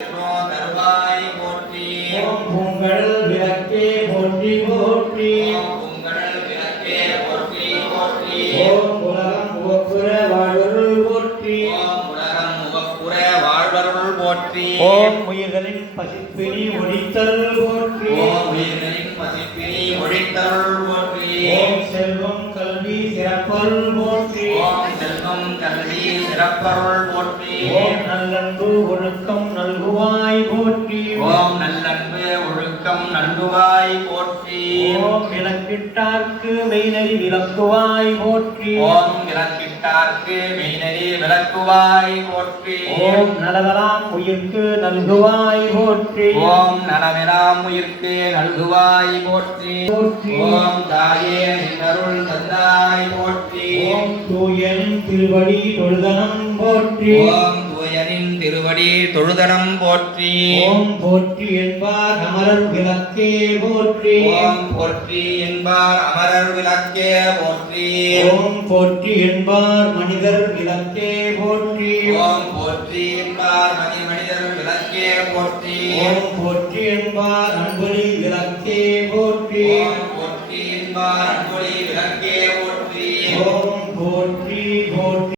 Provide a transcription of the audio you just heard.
தருவாய் போற்றி. ஓம் பூங்கடல் விளக்கே போற்றி போற்றி. பூங்கடல் விளக்கே போற்றி போற்றி. ஓம் உலகம் உவப்புற வாழ்வருள் போற்றி. உலகம் உவப்புற வாழ்வருள் போற்றி. ஓம் உயிர்களின் பசிப்பினி ஒழித்தல் போற்றி. உயிர்களின் பசிப்பினி ஒழித்தருள் போற்றி. ஓம் செல்வம் கல்வி சிறப்பருள் போற்றி. செல்வம் கல்வி சிறப்பருள் போற்றி. ஓம் நல்லன்பு ஒழுக்கம் நல்குவாய் போற்றி. நல்லன்பு ஒழுக்கம் நல்குவாய் போற்றி. ஓம் விளக்கிட்டார்க்கு மெய்நெறி விளக்குவாய் போற்றி. விளக்கிட்டார்க்கு மெய்நெறி விளக்குவாய் போற்றி. நலவலாம் உயிர்க்கு நல்குவாய் போற்றி. நலமெலாம் உயிர்க்கு நல்குவாய் போற்றி. தாயே நின்னருள் தந்தாய் போற்றி. தூயன் திருவடி தொழுதனம் போற்றி. தூயனின் திருவடி தொழுதனம் போற்றி. போற்றி என்பார் அமரர் விளக்கே போற்றி. போற்றி என்பார் அமரர் விளக்கே போற்றி. போற்றி என்பார் மனிதர் விளக்கே போற்றி. போற்றி என்பார் மனிதர் விளக்கே போற்றி. போற்றி என்பார் அன்பொலி விளக்கே போற்றி.